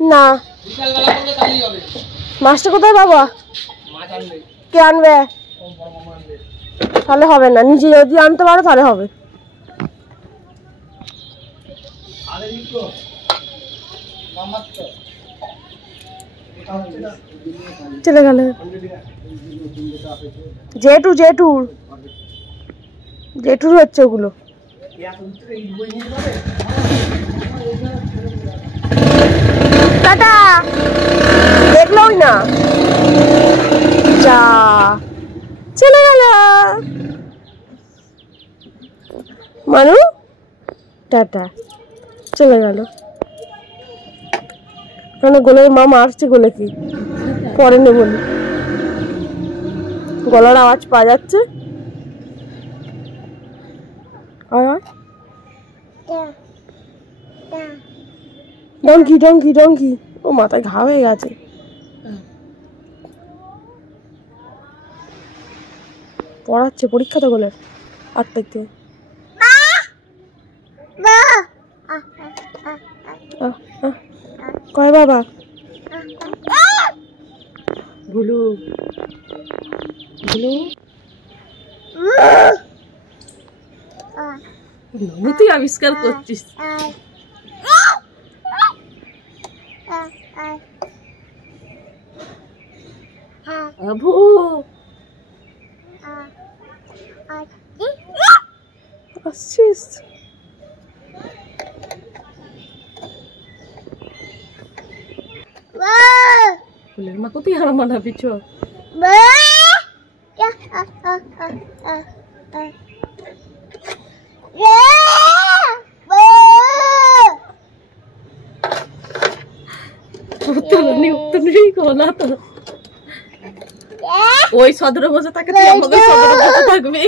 না মাছটা কোথায় বাবা? কে আনবে? তাহলে হবে না, নিজে যদি আনতে পারো তাহলে হবে। চলে গেল জেঠু জেঠুর জেঠুর হচ্ছে ওগুলো। টাটা, দেখলোই না, যা চলে গেল মানু, টাটা চলে গেল। গোলের মা মারছে, গোলে কি পরে নে বলি, গলার আওয়াজ পাওয়া যাচ্ছে। ডঙ্কি ডঙ্কি ডঙ্কি, ও মাথায় ঘা হয়ে গেছে। পড়াচ্ছে, পরীক্ষা তো গোলের 8 তারিখ থেকে। কয় বাবা? ভুলু ভুলু তুই আবিষ্কার করছিস। আবু আসছিস? ফুলের মা কোথায় আর মানাবি চ। ওই সদরে বসে থাকে, তুই আমাদের সদরে বসে থাকবি।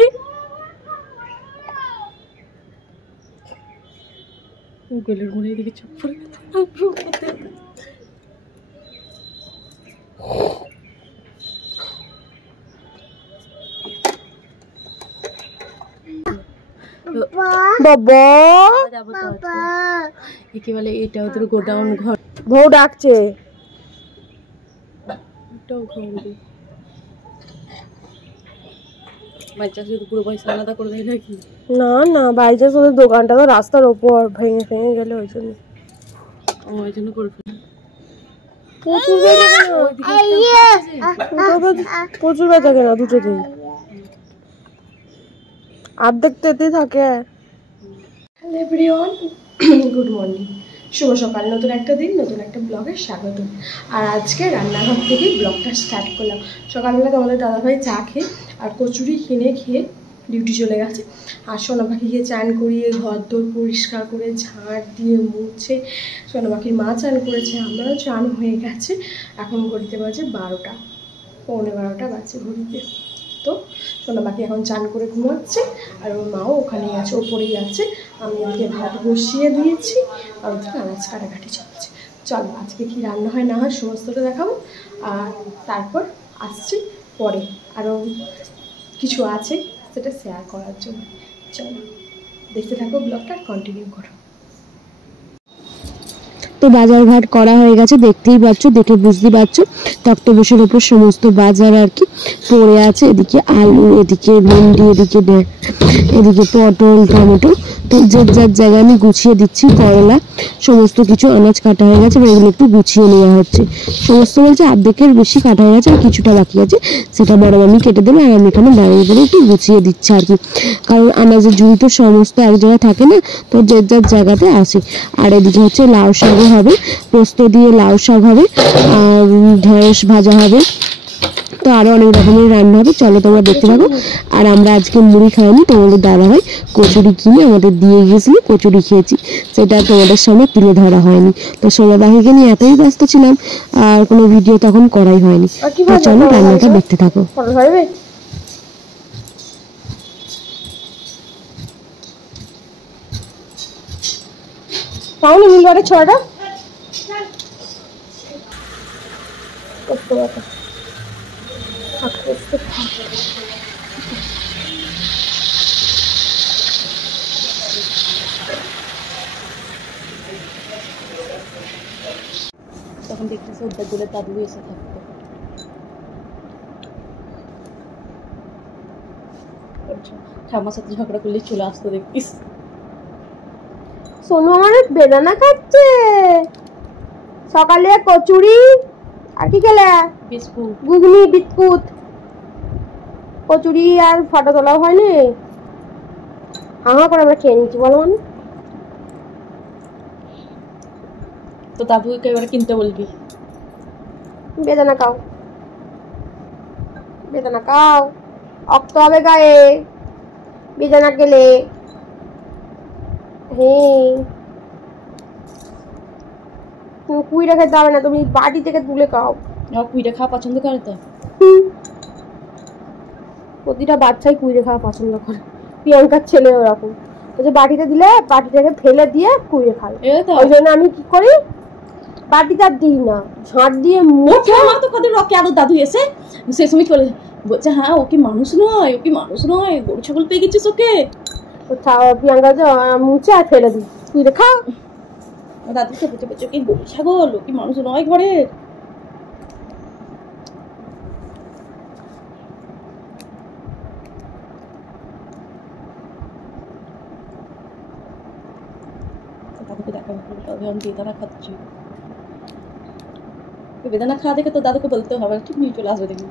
গোলের মনে দিকে চুপ করে বাবা কি বলে, এটা ওদের গোডাউন ঘর। বউ ডাকছে, না না বাইরে ওদের দোকানটা তো রাস্তার ওপর, ভেঙে ভেঙে গেলে ওই জন্য করে ফেলে। প্রচুর বেচা কেনা দুটোতেই, অর্ধেক তো এতেই থাকে। গুড মর্নিং, শুভ সকাল, নতুন একটা দিন, নতুন একটা ব্লগে স্বাগত। আর আজকে রান্নাঘর থেকেই ব্লগটা স্টার্ট করলাম। সকালবেলা তোমাদের দাদাভাই চা খেয়ে আর কচুরি কিনে খেয়ে ডিউটি চলে গেছে। আর সোনা পাখিকে চান করিয়ে ঘর দোর পরিষ্কার করে ঝাড় দিয়ে মুছে, সোনা পাখির মা চান করেছে, আমরাও চান হয়ে গেছে। এখন ঘড়িতে বাজে 12টা, পৌনে 12টা বাজে ঘড়িতে। তো সোনা পাখি এখন চান করে ঘুমাচ্ছে, আর ওর মাও ওখানেই আছে, ওপরেই আছে। আমি ওকে ভাত বসিয়ে দিয়েছি, আর ওদিকে আনাজ কাটাকাটি চলছে। চলো আজকে কি রান্না হয় না হয় সমস্তটা দেখাবো, আর তারপর আসছি পরে আরও কিছু আছে সেটা শেয়ার করার জন্য। চলো দেখতে থাকো ব্লগটা, কন্টিনিউ করো। তো বাজার ঘাট করা হয়ে গেছে, দেখতেই পাচ্ছ, দেখে বুঝতে পারছো তক্তপোষের ওপর সমস্ত বাজার আর কি পড়ে আছে। এদিকে আলু, এদিকে ভেন্ডি, এদিকে পটল, টমেটো। তো যার যার জায়গায় আমি গুছিয়ে দিচ্ছি। করলা, সমস্ত কিছু আনাজ কাটা হয়ে গেছে, এগুলো একটু গুছিয়ে নেওয়া হচ্ছে। সমস্ত বলছে অর্ধেকের বেশি কাটা হয়ে গেছে, আর কিছুটা বাকি আছে, সেটা বড় আমি কেটে দেবো। আর আমি এখানে দাঁড়িয়ে দাঁড়িয়ে একটু গুছিয়ে দিচ্ছি আর কি, কারণ আনাজের ঝুড়ি তো সমস্ত এক জায়গায় থাকে না, তো যার যার জায়গাতে আসে। আর এদিকে হচ্ছে লাউ শাকও হবে, পোস্ত দিয়ে লাউ শাক হবে, আর ঢেঁড়স ভাজা হবে, তো আরো অনেক রকমের রান্না হবে। চলো তোমরা দেখতে থাকো। আর আমরা আজকে মুড়ি খাইনি, তোমাদের দাদা ভাই কচুরি কিনে আমাদের দিয়ে গিয়েছিল, কচুরি খেয়েছি, সেটা তোমাদের সামনে তুলে ধরা হয়নি। তো সোনা পাখিকে নিয়ে এতই ব্যস্ত ছিলাম, আর কোনো ভিডিও তখন করাই হয়নি। তো চলো রান্নাটা দেখতে থাকো। পাওনি মিলবারের ছড়াটা তখন দেখতেছে ওদের বলে দাদু এসে থাকতো। ঠাম্মার সাথে ঝগড়া করলে চলে আসতো দেখিস। সোনু আমার বেদানা খাচ্ছে, সকালে কচুরি আর কি খেলে? বিস্কুট, ঘুগনি, বিস্কুট, কচুরি আর ফটো তোলাও হয়নি। করে আমরা খেয়ে নিচ্ছি, বলো মানে। তো দাদুকে এবারে কিনতে বলবি। বেদানা খাও, বেদানা খাও, রক্ত হবে গায়ে বেদানা খেলে। হ্যাঁ, তুমি কুইটা খেতে হবে না, তুমি বাটি থেকে তুলে খাও। কুইটা খাওয়া পছন্দ করে তো। প্রতিটা বাচ্চাই কুইড়ে খাওয়া পছন্দ করে। প্রিয়াঙ্কার ছেলে ওরকম, বাটিতে দিলে বাটিটাকে ফেলে দিয়ে কুইড়ে খায়। ওই জন্য আমি কি করি, বাটিটা দিই না, ঝাঁট দিয়ে মুছে। আমার তো কত রকে আরো দাদু এসে সে সময় চলে বলছে, হ্যাঁ ও কি মানুষ নয়, ও কি মানুষ নয়, গরু ছাগল পেয়ে গেছিস ওকে। প্রিয়াঙ্কা মুছে আর ফেলে দিই, কুইড়ে খাও। দাদুকে বলছে বলছে কি গরু ছাগল, ও কি মানুষ নয় ঘরের। দাদুকে দেখা তবে আমি বেদানা খাচ্ছি। বেদানা খাওয়া দেখে তো দাদুকে বলতে হবে, ঠিক নিয়ে চলে আসবে দেখবি।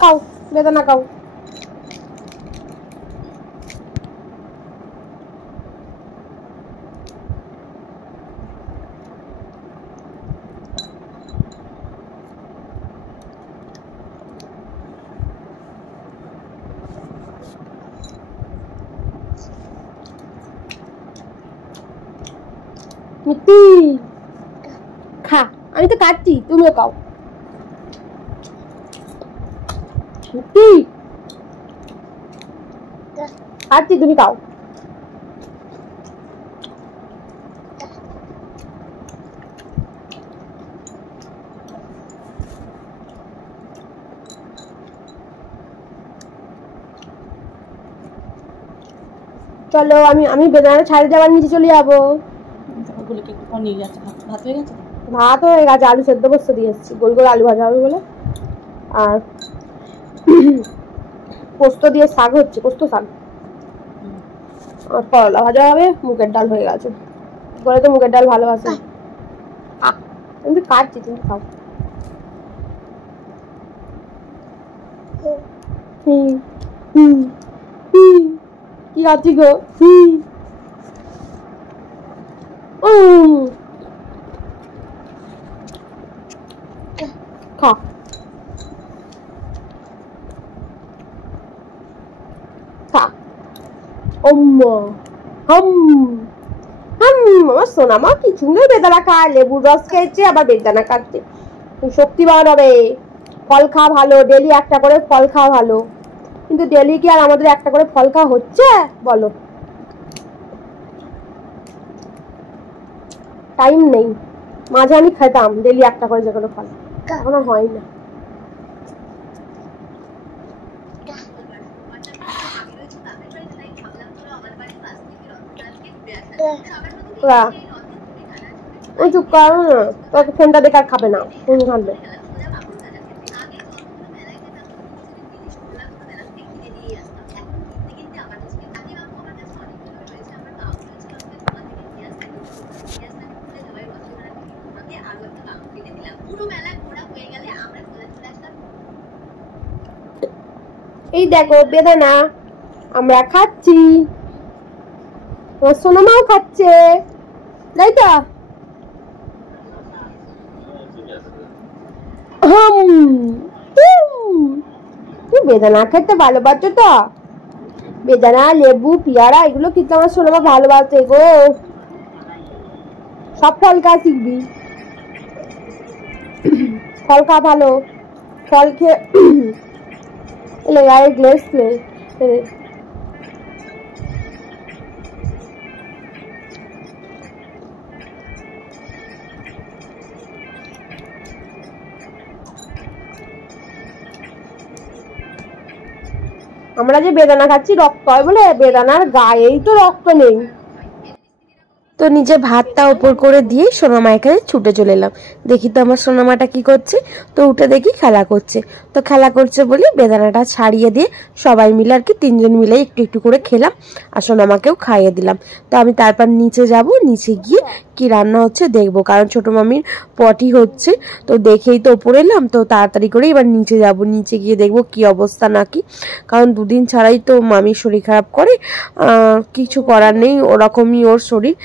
খাও বেদানা খাও। মিটি খা, আমি তো কাটছি, তুমিও খাও। মিটি কাটছি, তুমি খাও। চলো আমি বেদানা ছাড়ে যাবার নিচে চলে যাবো। ভাত হয়ে গেছে, আলু সেদ্ধ বসতে দিয়ে এসেছি, গোল গোল আলু ভাজা হবে বলে। আর পোস্ত দিয়ে শাক হচ্ছে, পোস্ত শাক। আর করলা ভাজা হবে, মুগের ডাল হয়ে গেছে। বলে তো মুগের ডাল ভালোবাসে। আমি কাটছি, তুমি খাও। কি খাচ্ছি গো? খা, খা। আমার সোনামা কি সুন্দর বেদানা খায়, লেবুর রস খেয়েছে, আবার বেদানা খাচ্ছে। শক্তিবান হবে। ফল খাওয়া ভালো, ডেলি একটা করে ফল খাওয়া ভালো। কিন্তু ডেলি কি আর আমাদের একটা করে ফল খাওয়া হচ্ছে বলো? টাইম নেই। মাঝে আমি খেতাম ডেলি একটা করে যে কোনো ফল, এখন আর হয় না। চুপ করো না, তোকে ফোনটা দেখে আর খাবে না, ফোন খাবে। এই দেখো বেদানা আমরা খাচ্ছি, আমার সোনামাও খাচ্ছে, তাই তো? বেদানা খেতে ভালোবাসো তো? বেদানা, লেবু, পেয়ারা এগুলো কিন্তু আমার সোনামা ভালোবাসে গো। সব ফল খাওয়া শিখবি, ফল খাওয়া ভালো। ফল খেয়ে এলে গায়ে গ্লেস আমরা যে বেদানা খাচ্ছি রক্ত হয় বলে, বেদানার গায়েই তো রক্ত নেই। তো নিজে ভাতটা ওপর করে দিয়ে সোনামা এখানে ছুটে চলে এলাম। দেখি তো আমার সোনামাটা কি করছে। তো উঠে দেখি খেলা করছে। তো খেলা করছে বলে বেদানাটা ছাড়িয়ে দিয়ে সবাই মিলে আর কি 3 জন মিলে একটু একটু করে খেলাম আর সোনামাকেও খাইয়ে দিলাম। তো আমি তারপর নিচে যাব, নিচে গিয়ে কি রান্না হচ্ছে দেখবো, কারণ ছোট মামির পটি হচ্ছে। তো দেখেই তো ওপরে এলাম, তো তাড়াতাড়ি করে এবার নিচে যাব, নিচে গিয়ে দেখবো কি অবস্থা নাকি, কারণ 2 দিন ছাড়াই তো মামির শরীর খারাপ করে। কিছু করার নেই, ওরকমই ওর শরীর,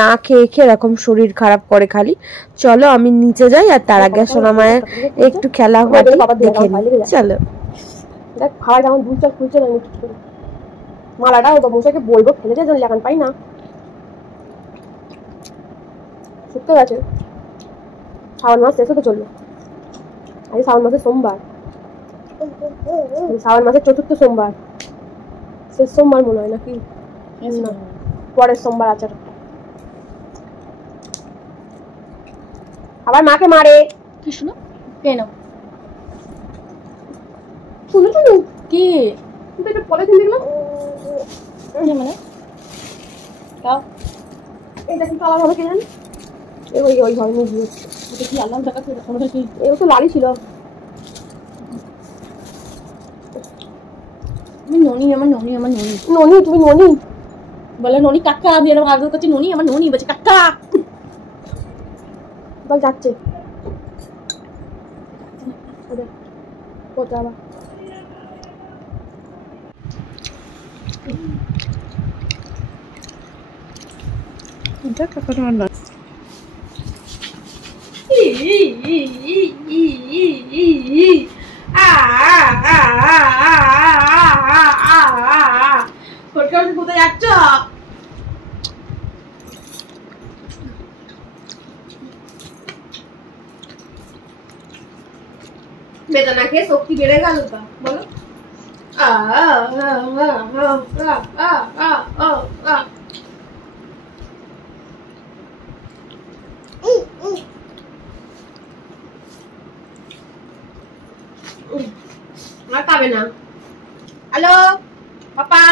না খেয়ে খেয়ে এরকম শরীর খারাপ করে খালি। চলো আমি নিচে যাই আর তার আগে সোনামায়ের একটু খেলা দেখে নিই। চলো দেখ খাওয়া যেমন দুই চার খুলছে না মালাটা ও মশাইকে বলবো ফেলে দিয়ে এখন পাই না, শুকতে গেছে। শ্রাবণ মাস শেষ হতে চললো, আজ শ্রাবণ মাসের সোমবার, শ্রাবণ মাসের 4র্থ সোমবার, শেষ সোমবার মনে হয় নাকি, না পরের সোমবার আছে। আবার মাকে মারে কি শুনো, কেন শুনো শুনো কি তুই একটা পলিথিন দেখলাম মানে তাও এটা কি কালার হবে কে জানি, ওই ওই ঘর নিয়ে গিয়ে এটা কি আল্লাহ টাকা আমাদের কি এও তো লালি ছিল। আমি ননি, আমার ননি, আমার ননি, ননি তুমি ননি বলে, ননি কাকা আমি এরকম আদর করছি, ননি আমার ননি বলছে কাকা বল যাচ্ছে কোথাও আবার এটা কাকা রান্না কোথায় যাচ্ছ? বেদানা খেয়ে শক্তি বেড়ে গেল তা বলো। আর খাবে না। হ্যালো পাপা,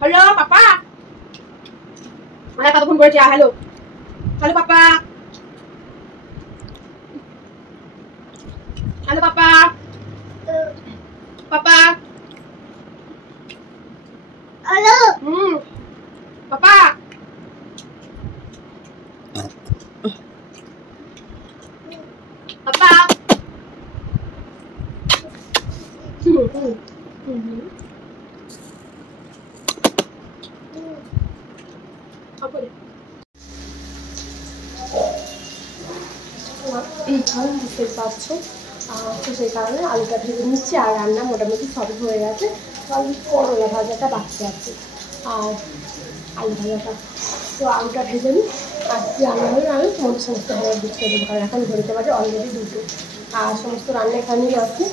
হ্যালো পাপা, মানে কতক্ষণ করেছি hello hello papa, hello papa, papa hello papa, papa বুঝতে পারছো, তো সেই কারণে আলুটা ভেজে নিচ্ছি আর রান্না মোটামুটি সবই হয়ে গেছে। করলা ভাজাটা বাকি আছে আর আলু ভাজাটা, তো আলুটা ভেজে নিই আর রান্না হলে আমি সমস্ত ভাবে বুঝতে দেবো, কারণ এখন ধরতে পারে অলরেডি 2টো আর সমস্ত রান্না এখানেই আছে।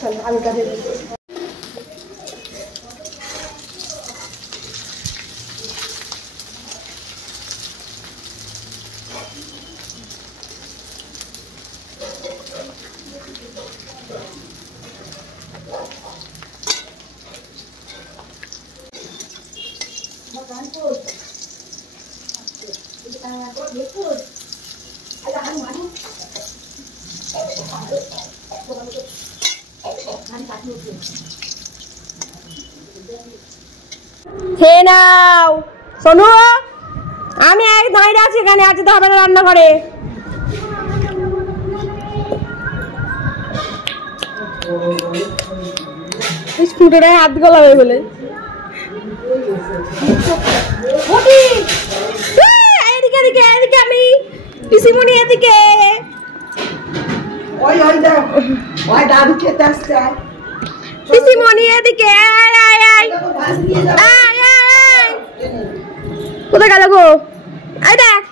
চলো আলুটা ভেজে খেয়ে নাও সোনু, আমি এক দাঁড়িয়ে আছি এখানে, আছে তো হবে রান্নাঘরে। স্কুটারে হাত গলাবে বলে এদিকে এদিকে এদিকে, আমি পিসিমণি এদিকে, দাদু খেতে আসছে, পিসিমণি এদিকে, কোথায় গেল গো? আয় দেখ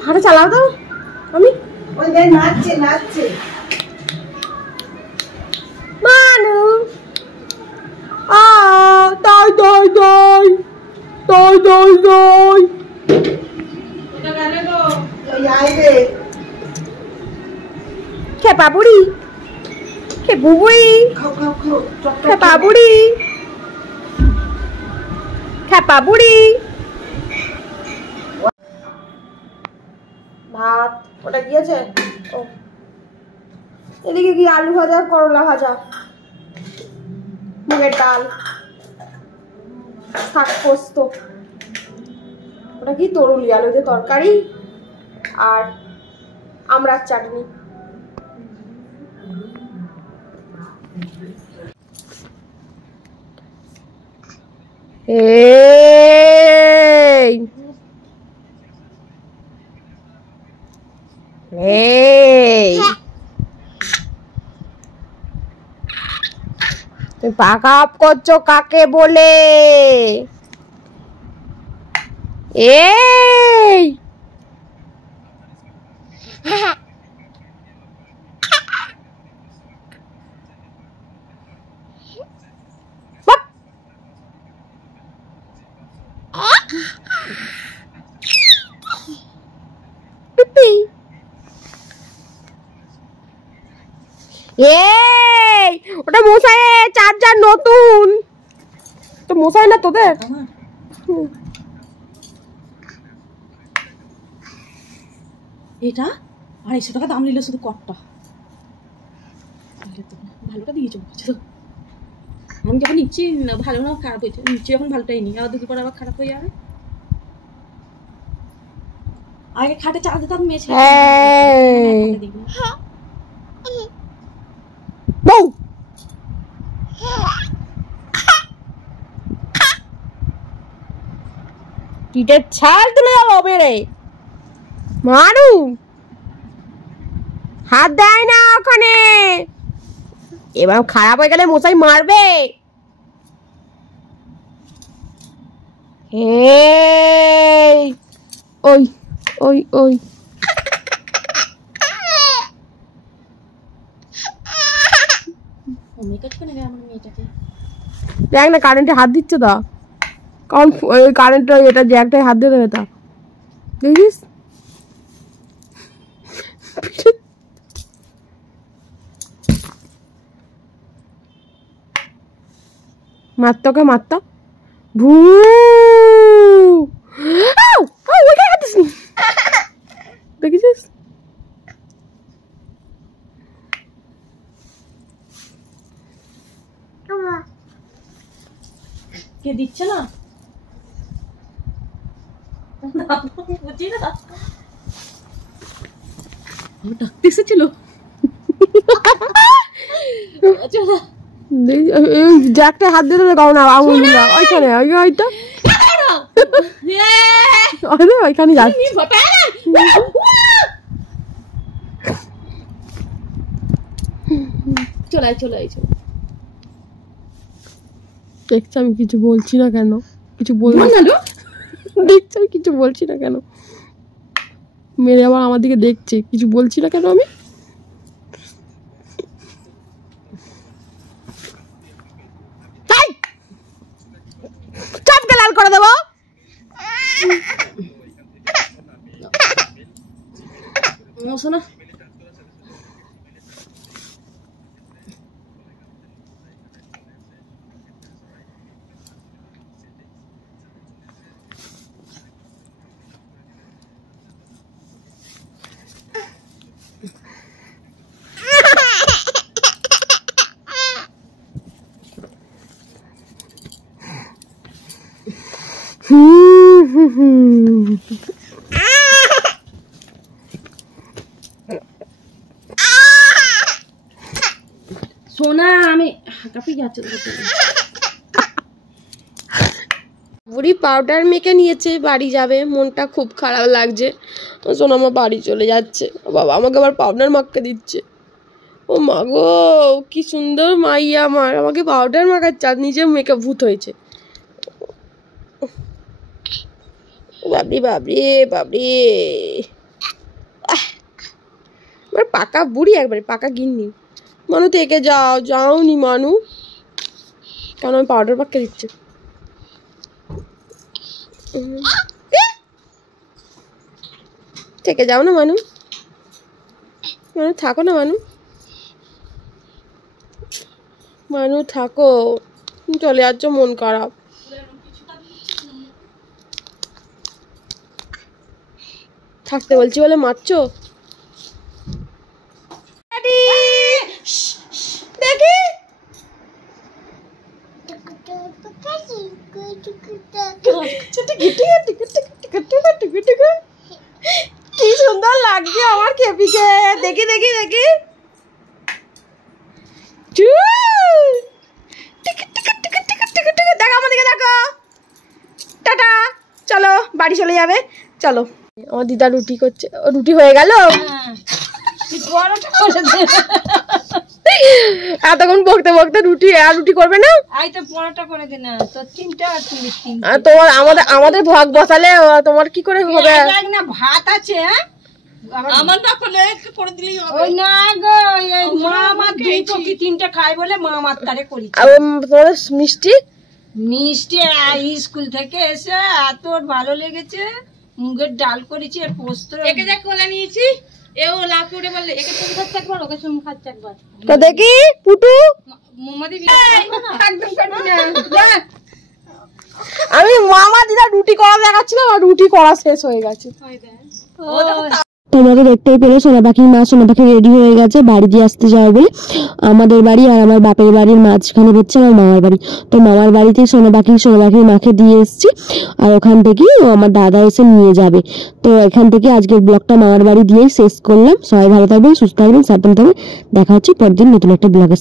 ভাড়া চালাও তো, আমি নাচছে নাচছে মানু তাই তাই তাই তাই তাই তাই রে বাবুড়ি, হে বুবুই, খাও খাও খাও টক হে টক বাবুড়ি, হ্যাঁ বাবুড়ি। ভাত ওটা গিয়েছে। ও এদিকে কি আলু ভাজা, করলা ভাজা, মুগের ডাল, শাক পোস্ত, ওটা কি তরুলি আলু দিয়ে তরকারি, আর আমড়ার চাটনি। এই এই তুমি পাকা আপ করছো কাকে বলে? এই পিপি, এই ওটা মশাই চার্জার নতুন তো। মশাই না তোদের? এটা 250 টাকা দাম নিল শুধু কটটা। ভালোটা দিয়েছো আমি যখন নিচ্ছি ভালো না খারাপ হয়েছে, নিচ্ছি যখন ভালোটাই নি, আবার দুদিন পর আবার খারাপ হয়ে যাবে। আগে খাটে চাল দিতাম মেয়ে ছিল। বউ পিঠের ছাল তুলে যাবো বেড়ে। মারু হাত দেয় না ওখানে, এবার খারাপ হয়ে গেলে মশাই মারবে। ওই ওই ওই দেখ না কারেন্টে হাত দিচ্ছে তা, কারণ ওই কারেন্টটা এটা জ্যাকটায় হাত দিয়ে দেবে তা দেখিস। মারতকে মারতা ভু দেখেছিস? কে দিচ্ছে না বুঝি না ডাকতে এসেছিল। জ্যাকটা হাত দিয়ে দেবে কারণ আঙুল ওইখানে ওইটা ওইখানে যাচ্ছে। চলাই চলাই চল। দেখছি আমি কিছু বলছি না কেন, কিছু বলবো না। দেখছি আমি কিছু বলছি না কেন, মেরে আবার আমার দিকে দেখছে, কিছু বলছি না কেন আমি। চাপকে লাল করে দেবো। শোনা সোনা আমি কাপি যাচ্ছে বুড়ি পাউডার মেখে নিয়েছে, বাড়ি যাবে, মনটা খুব খারাপ লাগছে। শোনো আমার বাড়ি চলে যাচ্ছে, বাবা আমাকে আবার পাউডার মাখতে দিচ্ছে। ও মা গো কি সুন্দর মাইয়া আমার, আমাকে পাউডার মাখাচ্ছে আর নিজে মেকআপ ভূত হয়েছে। বাবরি বাবরি বাবরি, এবার পাকা বুড়ি একবারে পাকা গিন্নি। মানু থেকে যাও, যাওনি মানু, কেন আমি পাউডার মাখতে দিচ্ছে। থেকে যাও না মানু, মানু থাকো না মানু। মানু থাকো, চলে যাচ্ছ, মন খারাপ। থাকতে বলছি বলে মারছো। দেখি কি সুন্দর লাগছে আমার খেপিকে। দেখি দেখি দেখি দেখো আমাদেরকে, দেখো। টাটা, চলো বাড়ি চলে যাবে, চলো। আমার দিদা রুটি করছে, রুটি হয়ে গেল। এতক্ষণ বকতে বকতে রুটি, আর রুটি করবে না? তোমার আমাদের ভাগ বসালে তোমার কি করে হবে? ভাত আছে, আমার না করলে করে দিলেই হবে। ওই না গো, মা আমার দুই কপি তিনটা খাই বলে মা আমার তারে করি। তোমার মিষ্টি মিষ্টি স্কুল থেকে এসে এত ভালো লেগেছে, মুগের ডাল করেছি আর পোস্ত। একে যা কোলে নিয়েছি, এও লাভ করে বললে একে তুমি খাচ্ছে একবার, ওকে তুমি খাচ্ছে একবার। তো দেখি পুটু, মোমবাতি একদম করবি না। আমি মামা দিদা রুটি করা দেখাচ্ছিলাম আর রুটি করা শেষ হয়ে গেছে। তোমাকে দেখতেই পেলে সোনা পাখির মা সোনা পাখি রেডি হয়ে গেছে বাড়ি দিয়ে আসতে যাবে বলে। আমাদের বাড়ি আর আমার বাপের বাড়ির মাঝখানে হচ্ছে আমার মামার বাড়ি। তো মামার বাড়িতে সোনা পাখির মাকে দিয়ে এসেছি, আর ওখান থেকেই আমার দাদা এসে নিয়ে যাবে। তো এখান থেকে আজকের ব্লগটা মামার বাড়ি দিয়েই শেষ করলাম। সবাই ভালো থাকবেন, সুস্থ থাকবেন, সাবধানে থাকবেন। দেখা হচ্ছে পরদিন নতুন একটা ব্লগের।